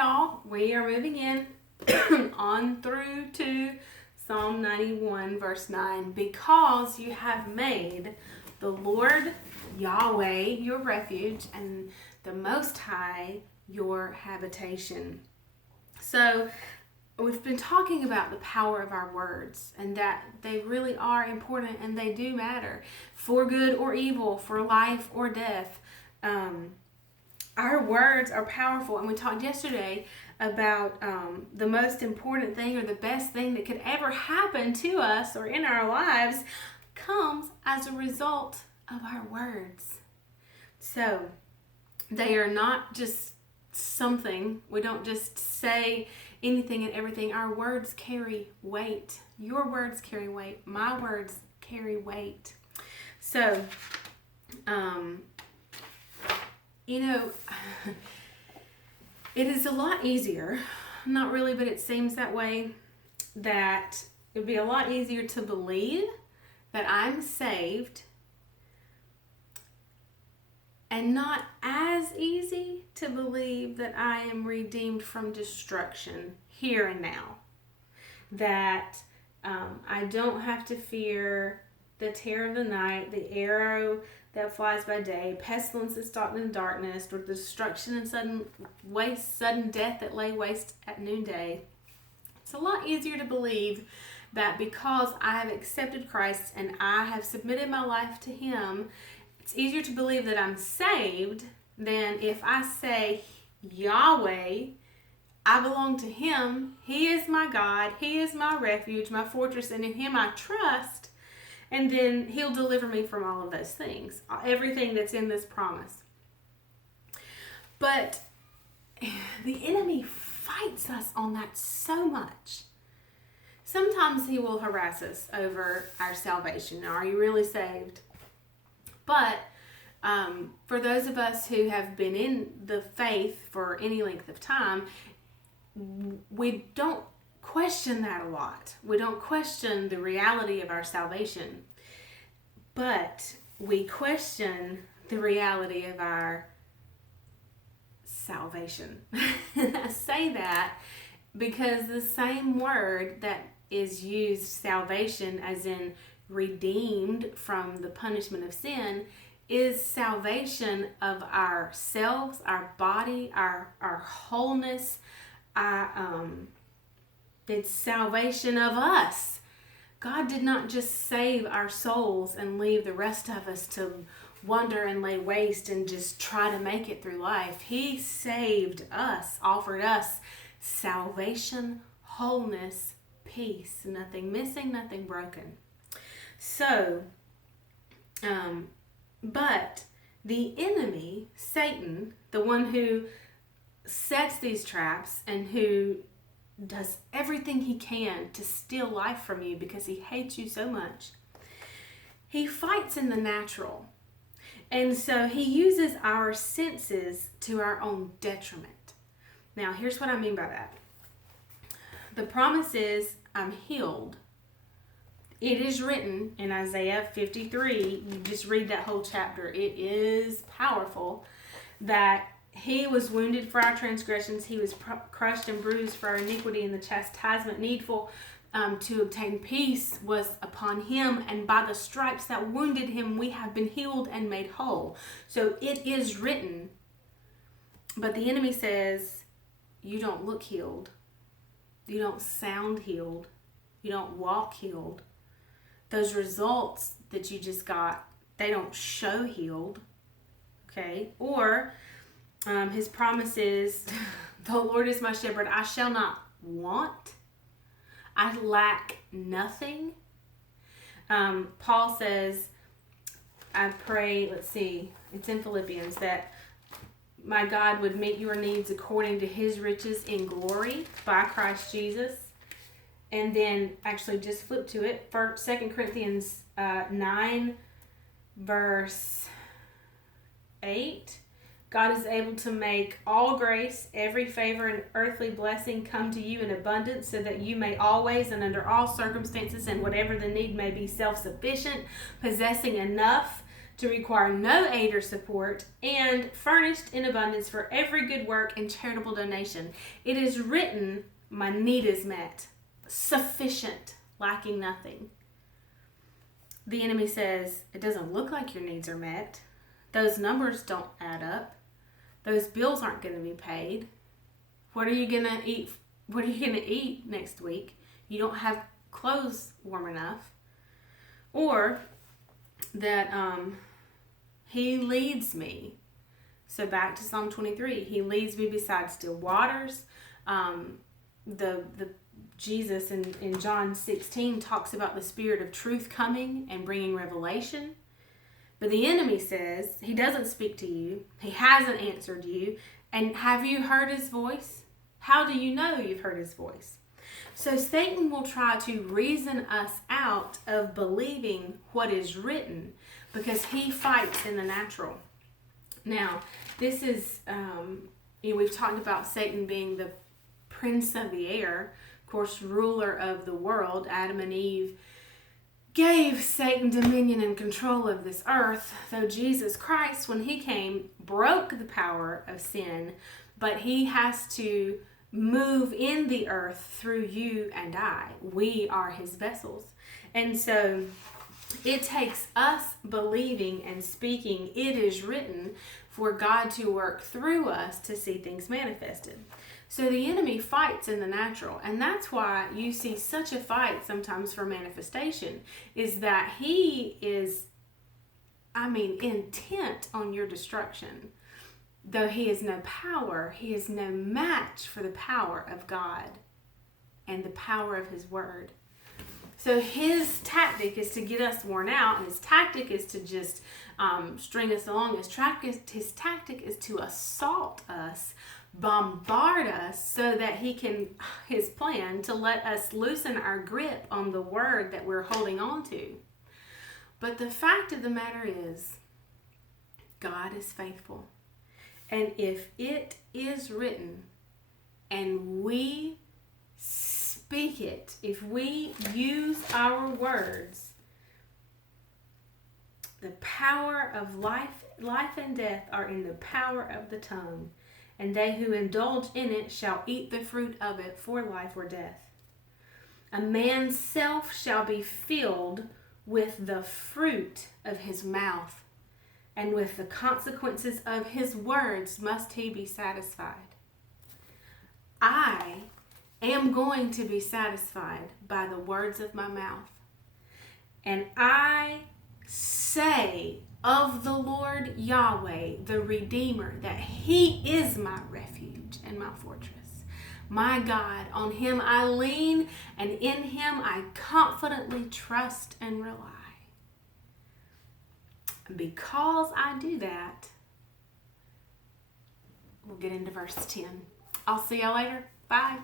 y'all. We are moving in on through to Psalm 91, verse 9. Because you have made the Lord Yahweh your refuge and the Most High your habitation. So, we've been talking about the power of our words and that they really are important and they do matter for good or evil, for life or death. Our words are powerful, and we talked yesterday about the most important thing or the best thing that could ever happen to us or in our lives comes as a result of our words. So they are not just something. We don't just say anything and everything. Our words carry weight. Your words carry weight. My words carry weight. So, it is a lot easier, not really, but it seems that way, that it would be a lot easier to believe that I'm saved and not as easy to believe that I am redeemed from destruction here and now. That I don't have to fear the terror of the night, the arrow that flies by day, pestilence that stalked in darkness, or the destruction and sudden death that lay waste at noonday. It's a lot easier to believe that because I have accepted Christ and I have submitted my life to Him, it's easier to believe that I'm saved than if I say Yahweh, I belong to Him. He is my God. He is my refuge, my fortress, and in Him I trust. And then He'll deliver me from all of those things, everything that's in this promise. But the enemy fights us on that so much. Sometimes he will harass us over our salvation. Are you really saved? But for those of us who have been in the faith for any length of time, we don't question that a lot. We don't question the reality of our salvation, but we question the reality of our salvation. I say that because the same word that is used, salvation, as in redeemed from the punishment of sin, is salvation of ourselves, our body, our wholeness. It's salvation of us. God did not just save our souls and leave the rest of us to wander and lay waste and just try to make it through life. He saved us, offered us salvation, wholeness, peace, nothing missing, nothing broken. So, but the enemy, Satan, the one who sets these traps and who does everything he can to steal life from you because he hates you so much, he fights in the natural. And so he uses our senses to our own detriment. Now, here's what I mean by that. The promise is, I'm healed. It is written in Isaiah 53, you just read that whole chapter, it is powerful, that He was wounded for our transgressions, He was crushed and bruised for our iniquity, and the chastisement needful to obtain peace was upon Him, and by the stripes that wounded Him we have been healed and made whole. So it is written, but the enemy says, you don't look healed, you don't sound healed, you don't walk healed. Those results that you just got, they don't show healed, okay? Or his promise is, the Lord is my shepherd, I shall not want. I lack nothing. Paul says, I pray, let's see, it's in Philippians, that my God would meet your needs according to His riches in glory by Christ Jesus. And then actually just flip to it, for 2 Corinthians 9, verse 8. God is able to make all grace, every favor, and earthly blessing come to you in abundance, so that you may always and under all circumstances and whatever the need may be self-sufficient, possessing enough to require no aid or support, and furnished in abundance for every good work and charitable donation. It is written, my need is met, sufficient, lacking nothing. The enemy says, it doesn't look like your needs are met. Those numbers don't add up. Those bills aren't going to be paid. What are you going to eat? What are you going to eat next week? You don't have clothes warm enough. Or that he leads me. So back to Psalm 23. He leads me beside still waters. The Jesus in John 16 talks about the Spirit of truth coming and bringing revelation. But the enemy says he doesn't speak to you. He hasn't answered you. And have you heard his voice? How do you know you've heard his voice? So Satan will try to reason us out of believing what is written because he fights in the natural. Now, this is, we've talked about Satan being the prince of the air, of course, ruler of the world. Adam and Eve gave Satan dominion and control of this earth, though Jesus Christ, when he came, broke the power of sin, but he has to move in the earth through you and I. We are his vessels. And so it takes us believing and speaking, it is written, for God to work through us to see things manifested. So the enemy fights in the natural, and that's why you see such a fight sometimes for manifestation, is that he is, intent on your destruction. Though he has no power, he is no match for the power of God and the power of his word. So his tactic is to get us worn out, and his tactic is to just string us along. His tactic is to assault us, bombard us, so that his plan to let us loosen our grip on the word that we're holding on to. But the fact of the matter is, God is faithful. And if it is written and we speak it, if we use our words, the power of life and death are in the power of the tongue, and they who indulge in it shall eat the fruit of it for life or death. A man's self shall be filled with the fruit of his mouth, and with the consequences of his words must he be satisfied. I am going to be satisfied by the words of my mouth. And I say of the Lord Yahweh, the Redeemer, that he is my refuge and my fortress. My God, on him I lean, and in him I confidently trust and rely. Because I do that, we'll get into verse 10. I'll see y'all later. Bye.